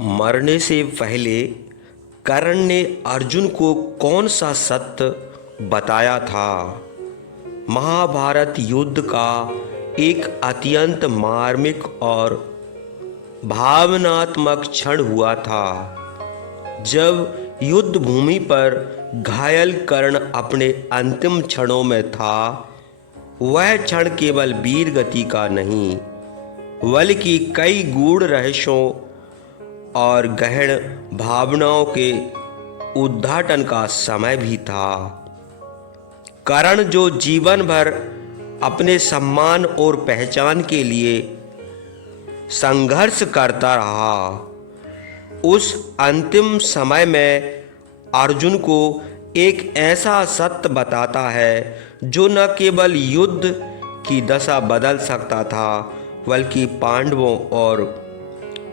मरने से पहले कर्ण ने अर्जुन को कौन सा सत्य बताया था। महाभारत युद्ध का एक अत्यंत मार्मिक और भावनात्मक क्षण हुआ था, जब युद्ध भूमि पर घायल कर्ण अपने अंतिम क्षणों में था। वह क्षण केवल वीर गति का नहीं, बल्कि कई गूढ़ रहस्यों और गहन भावनाओं के उद्घाटन का समय भी था। कर्ण, जो जीवन भर अपने सम्मान और पहचान के लिए संघर्ष करता रहा, उस अंतिम समय में अर्जुन को एक ऐसा सत्य बताता है जो न केवल युद्ध की दशा बदल सकता था, बल्कि पांडवों और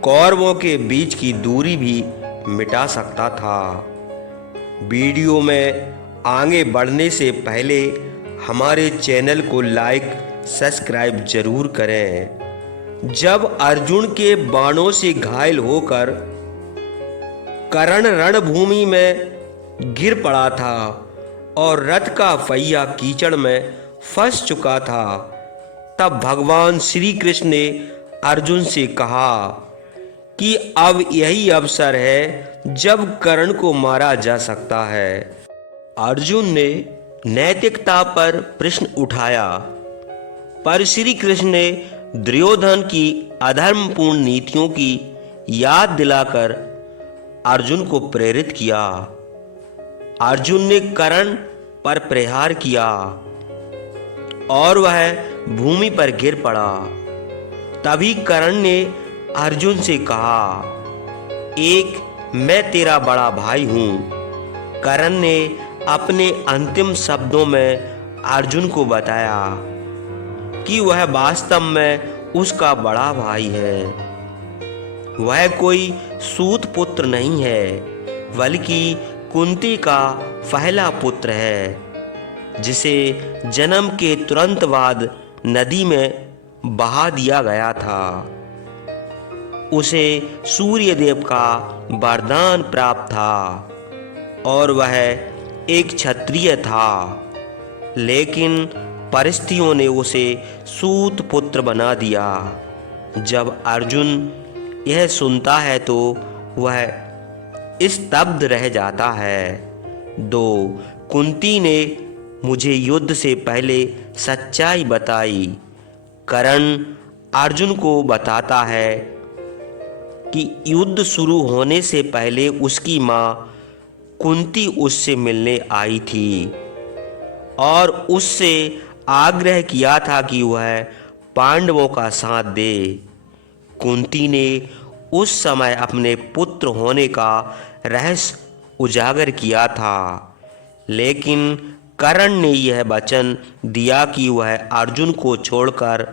कौरवों के बीच की दूरी भी मिटा सकता था। वीडियो में आगे बढ़ने से पहले हमारे चैनल को लाइक सब्सक्राइब जरूर करें। जब अर्जुन के बाणों से घायल होकर कर्ण रणभूमि में गिर पड़ा था और रथ का पहिया कीचड़ में फंस चुका था, तब भगवान श्री कृष्ण ने अर्जुन से कहा कि अब यही अवसर है जब कर्ण को मारा जा सकता है। अर्जुन ने नैतिकता पर प्रश्न उठाया, पर श्री कृष्ण ने दुर्योधन की अधर्मपूर्ण नीतियों की याद दिलाकर अर्जुन को प्रेरित किया। अर्जुन ने कर्ण पर प्रहार किया और वह भूमि पर गिर पड़ा। तभी कर्ण ने अर्जुन से कहा, एक मैं तेरा बड़ा भाई हूं। कर्ण ने अपने अंतिम शब्दों में अर्जुन को बताया कि वह वास्तव में उसका बड़ा भाई है। वह कोई सूत पुत्र नहीं है, बल्कि कुंती का पहला पुत्र है, जिसे जन्म के तुरंत बाद नदी में बहा दिया गया था। उसे सूर्यदेव का वरदान प्राप्त था और वह एक क्षत्रिय था, लेकिन परिस्थितियों ने उसे सूत पुत्र बना दिया। जब अर्जुन यह सुनता है तो वह स्तब्ध रह जाता है। कुंती ने मुझे युद्ध से पहले सच्चाई बताई। कर्ण अर्जुन को बताता है कि युद्ध शुरू होने से पहले उसकी मां कुंती उससे मिलने आई थी और उससे आग्रह किया था कि वह पांडवों का साथ दे। कुंती ने उस समय अपने पुत्र होने का रहस्य उजागर किया था, लेकिन कर्ण ने यह वचन दिया कि वह अर्जुन को छोड़कर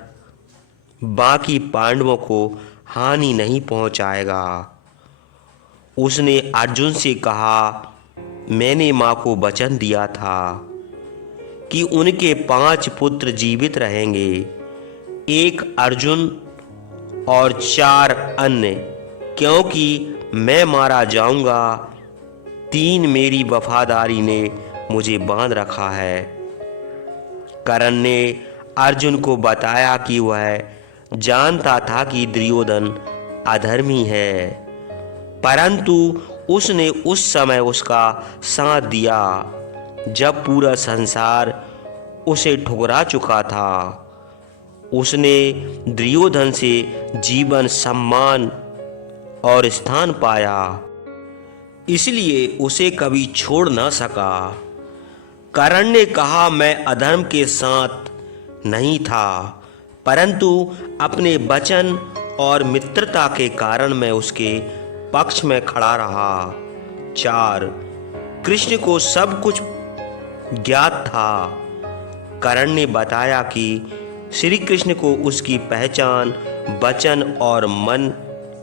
बाकी पांडवों को हानि नहीं पहुंचाएगा। उसने अर्जुन से कहा, मैंने मां को वचन दिया था कि उनके 5 पुत्र जीवित रहेंगे, एक अर्जुन और 4 अन्य, क्योंकि मैं मारा जाऊंगा। 3 मेरी वफादारी ने मुझे बांध रखा है। कर्ण ने अर्जुन को बताया कि वह जानता था कि दुर्योधन अधर्मी है, परंतु उसने उस समय उसका साथ दिया जब पूरा संसार उसे ठुकरा चुका था। उसने दुर्योधन से जीवन, सम्मान और स्थान पाया, इसलिए उसे कभी छोड़ ना सका। कर्ण ने कहा, मैं अधर्म के साथ नहीं था, परंतु अपने वचन और मित्रता के कारण मैं उसके पक्ष में खड़ा रहा। 4 कृष्ण को सब कुछ ज्ञात था। कर्ण ने बताया कि श्री कृष्ण को उसकी पहचान, वचन और मन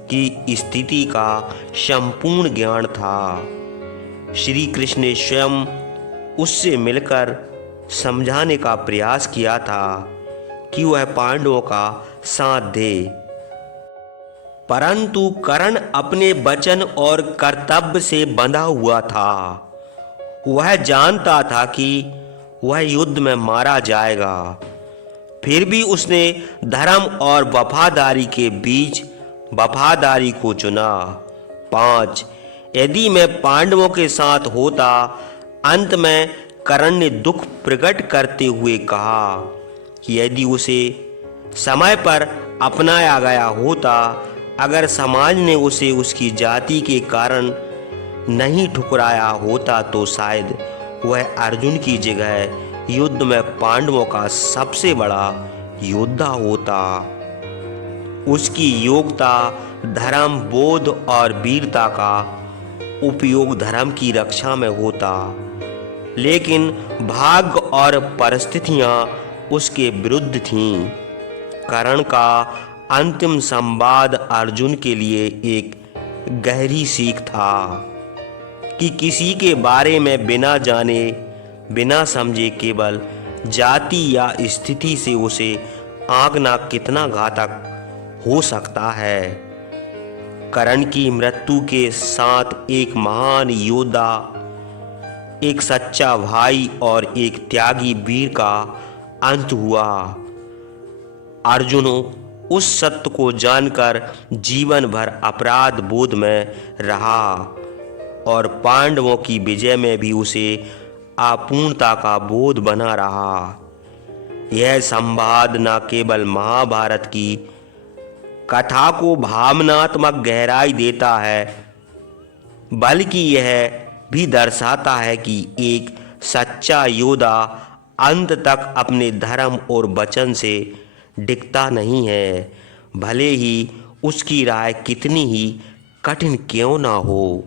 की स्थिति का संपूर्ण ज्ञान था। श्री कृष्ण ने स्वयं उससे मिलकर समझाने का प्रयास किया था कि वह पांडवों का साथ दे, परंतु कर्ण अपने वचन और कर्तव्य से बंधा हुआ था। वह जानता था कि वह युद्ध में मारा जाएगा, फिर भी उसने धर्म और वफादारी के बीच वफादारी को चुना। 5. यदि मैं पांडवों के साथ होता। अंत में कर्ण ने दुख प्रकट करते हुए कहा कि यदि उसे समय पर अपनाया गया होता, अगर समाज ने उसे उसकी जाति के कारण नहीं ठुकराया होता, तो शायद वह अर्जुन की जगह युद्ध में पांडवों का सबसे बड़ा योद्धा होता। उसकी योग्यता धर्म, बोध और वीरता का उपयोग धर्म की रक्षा में होता, लेकिन भाग्य और परिस्थितियां उसके विरुद्ध थीं। कर्ण का अंतिम संवाद अर्जुन के लिए एक गहरी सीख था कि किसी के बारे में बिना जाने बिना समझे केवल जाति या स्थिति से उसे आंकना कितना घातक हो सकता है। कर्ण की मृत्यु के साथ एक महान योद्धा, एक सच्चा भाई और एक त्यागी वीर का अंत हुआ। अर्जुन उस सत्य को जानकर जीवन भर अपराध बोध में रहा और पांडवों की विजय में भी उसे अपूर्णता का बोध बना रहा। यह संवाद न केवल महाभारत की कथा को भावनात्मक गहराई देता है, बल्कि यह भी दर्शाता है कि एक सच्चा योद्धा अंत तक अपने धर्म और वचन से डिगता नहीं है, भले ही उसकी राह कितनी ही कठिन क्यों ना हो।